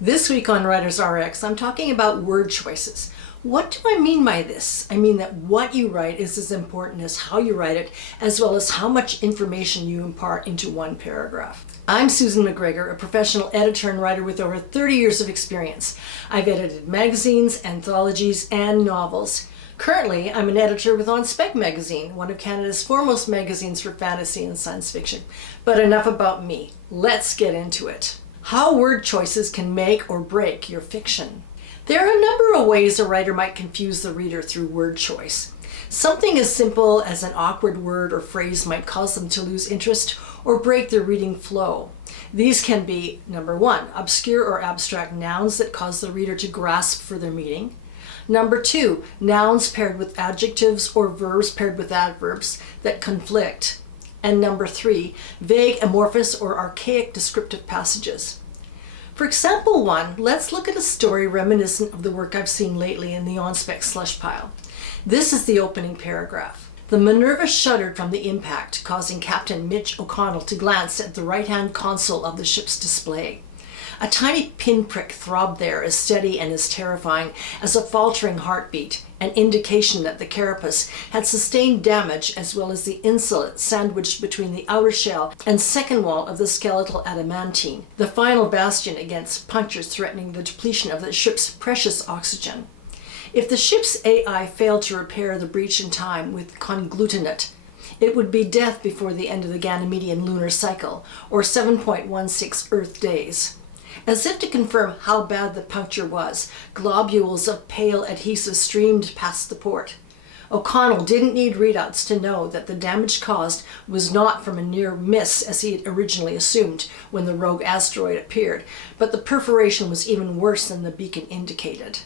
This week on Writers RX, I'm talking about word choices. What do I mean by this? I mean that what you write is as important as how you write it, as well as how much information you impart into one paragraph. I'm Susan McGregor, a professional editor and writer with over 30 years of experience. I've edited magazines, anthologies, and novels. Currently, I'm an editor with On Spec magazine, one of Canada's foremost magazines for fantasy and science fiction. But enough about me. Let's get into it. How word choices can make or break your fiction. There are a number of ways a writer might confuse the reader through word choice. Something as simple as an awkward word or phrase might cause them to lose interest or break their reading flow. These can be, number one, obscure or abstract nouns that cause the reader to grasp for their meaning. Number two, nouns paired with adjectives or verbs paired with adverbs that conflict. And number three, vague, amorphous, or archaic descriptive passages. For example one, let's look at a story reminiscent of the work I've seen lately in the On Spec slush pile. This is the opening paragraph. The Minerva shuddered from the impact, causing Captain Mitch O'Connell to glance at the right-hand console of the ship's display. A tiny pinprick throbbed there, as steady and as terrifying as a faltering heartbeat, an indication that the carapace had sustained damage, as well as the insulet sandwiched between the outer shell and second wall of the skeletal adamantine, the final bastion against punctures threatening the depletion of the ship's precious oxygen. If the ship's AI failed to repair the breach in time with conglutinate, it would be death before the end of the Ganymedian lunar cycle, or 7.16 Earth days. As if to confirm how bad the puncture was, globules of pale adhesive streamed past the port. O'Connell didn't need readouts to know that the damage caused was not from a near miss as he had originally assumed when the rogue asteroid appeared, but the perforation was even worse than the beacon indicated.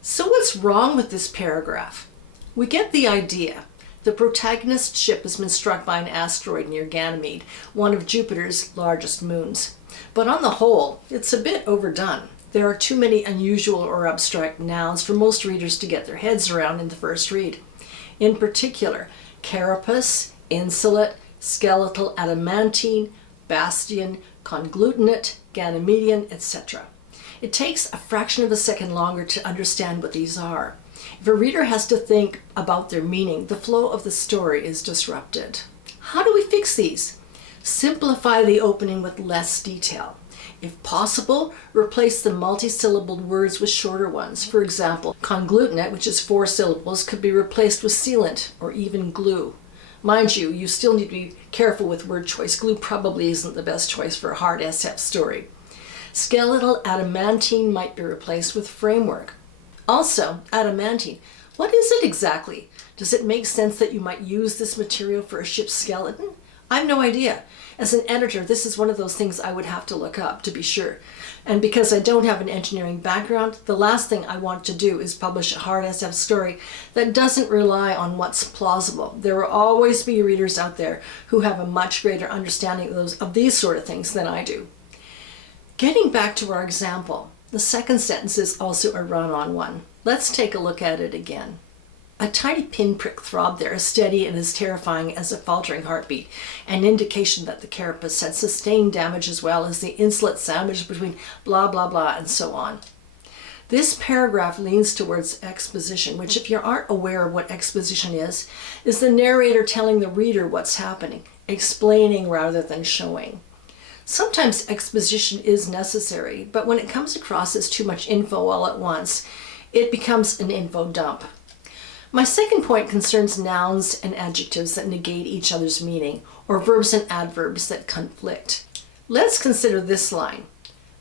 So what's wrong with this paragraph? We get the idea. The protagonist's ship has been struck by an asteroid near Ganymede, one of Jupiter's largest moons. But on the whole, it's a bit overdone. There are too many unusual or abstract nouns for most readers to get their heads around in the first read. In particular, carapace, insulet, skeletal adamantine, bastion, conglutinate, Ganymedian, etc. It takes a fraction of a second longer to understand what these are. If a reader has to think about their meaning, the flow of the story is disrupted. How do we fix these? Simplify the opening with less detail. If possible, replace the multi-syllabled words with shorter ones. For example, conglutinate, which is 4 syllables, could be replaced with sealant or even glue. Mind you, you still need to be careful with word choice. Glue probably isn't the best choice for a hard SF story. Skeletal adamantine might be replaced with framework. Also, adamantine. What is it exactly? Does it make sense that you might use this material for a ship's skeleton? I have no idea. As an editor, this is one of those things I would have to look up to be sure. And because I don't have an engineering background, the last thing I want to do is publish a hard SF story that doesn't rely on what's plausible. There will always be readers out there who have a much greater understanding of these sort of things than I do. Getting back to our example, the second sentence is also a run-on one. Let's take a look at it again. A tiny pinprick throbbed there, as steady and as terrifying as a faltering heartbeat, an indication that the carapace had sustained damage, as well as the insulet sandwiched between blah blah blah and so on. This paragraph leans towards exposition, which, if you aren't aware of what exposition is the narrator telling the reader what's happening, explaining rather than showing. Sometimes exposition is necessary, but when it comes across as too much info all at once, it becomes an info dump. My second point concerns nouns and adjectives that negate each other's meaning, or verbs and adverbs that conflict. Let's consider this line.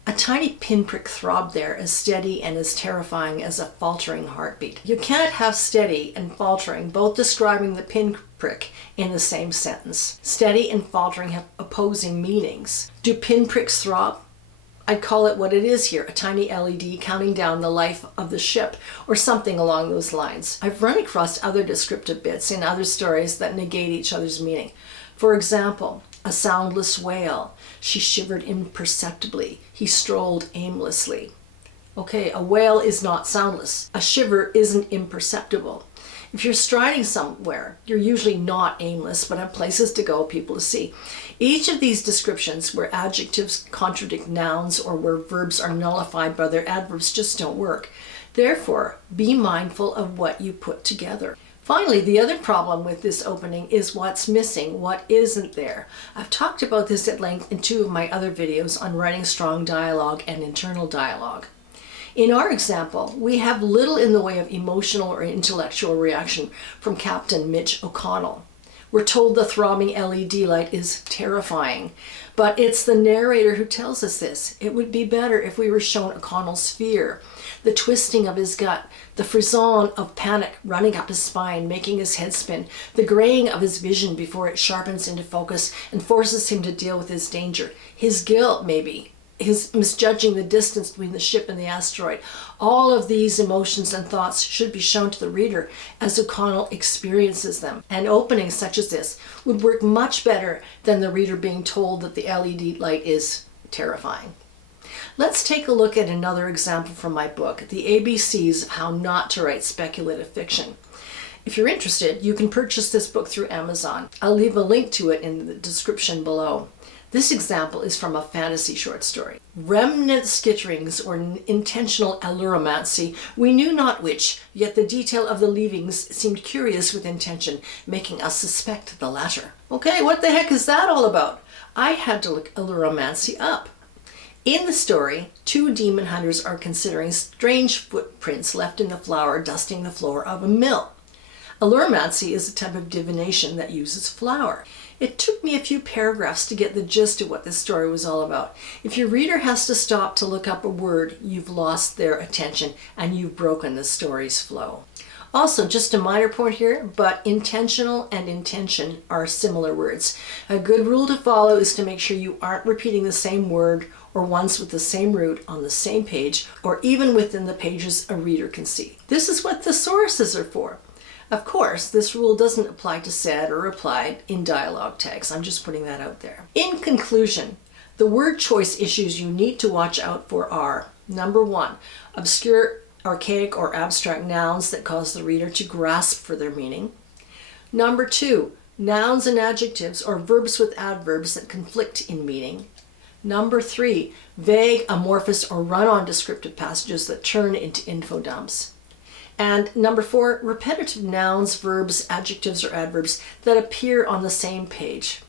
A tiny pinprick throbbed there, as steady and as terrifying as a faltering heartbeat. You can't have steady and faltering both describing the pinprick in the same sentence. Steady and faltering have opposing meanings. Do pinpricks throb? I'd call it what it is here, a tiny LED counting down the life of the ship, or something along those lines. I've run across other descriptive bits in other stories that negate each other's meaning. For example, a soundless wail. She shivered imperceptibly. He strolled aimlessly. Okay, a wail is not soundless. A shiver isn't imperceptible. If you're striding somewhere, you're usually not aimless, but have places to go, people to see. Each of these descriptions, where adjectives contradict nouns or where verbs are nullified by their adverbs, just don't work. Therefore, be mindful of what you put together. Finally, the other problem with this opening is what's missing, what isn't there. I've talked about this at length in 2 of my other videos on writing strong dialogue and internal dialogue. In our example, we have little in the way of emotional or intellectual reaction from Captain Mitch O'Connell. We're told the throbbing LED light is terrifying, but it's the narrator who tells us this. It would be better if we were shown O'Connell's fear, the twisting of his gut, the frisson of panic running up his spine, making his head spin, the graying of his vision before it sharpens into focus and forces him to deal with his danger, his guilt maybe, his misjudging the distance between the ship and the asteroid. All of these emotions and thoughts should be shown to the reader as O'Connell experiences them. An opening such as this would work much better than the reader being told that the LED light is terrifying. Let's take a look at another example from my book, The ABCs of How Not to Write Speculative Fiction. If you're interested, you can purchase this book through Amazon. I'll leave a link to it in the description below. This example is from a fantasy short story. Remnant skitterings, or intentional alluromancy, we knew not which, yet the detail of the leavings seemed curious with intention, making us suspect the latter. Okay, what the heck is that all about? I had to look alluromancy up. In the story, 2 demon hunters are considering strange footprints left in the flour dusting the floor of a mill. Alluromancy is a type of divination that uses flour. It took me a few paragraphs to get the gist of what this story was all about. If your reader has to stop to look up a word, you've lost their attention and you've broken the story's flow. Also, just a minor point here, but intentional and intention are similar words. A good rule to follow is to make sure you aren't repeating the same word or ones with the same root on the same page or even within the pages a reader can see. This is what thesauruses are for. Of course, this rule doesn't apply to said or replied in dialogue tags. I'm just putting that out there. In conclusion, the word choice issues you need to watch out for are: number 1, obscure, archaic, or abstract nouns that cause the reader to grasp for their meaning. Number 2, nouns and adjectives or verbs with adverbs that conflict in meaning. Number 3, vague, amorphous, or run-on descriptive passages that turn into info dumps. And number 4, repetitive nouns, verbs, adjectives, or adverbs that appear on the same page.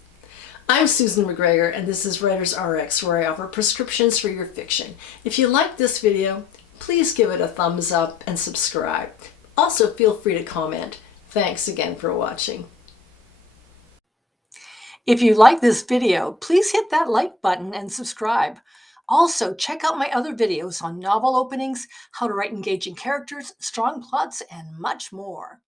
I'm Susan McGregor, and this is Writers RX, where I offer prescriptions for your fiction. If you like this video, please give it a thumbs up and subscribe. Also, feel free to comment. Thanks again for watching. If you like this video, please hit that like button and subscribe. Also, check out my other videos on novel openings, how to write engaging characters, strong plots, and much more.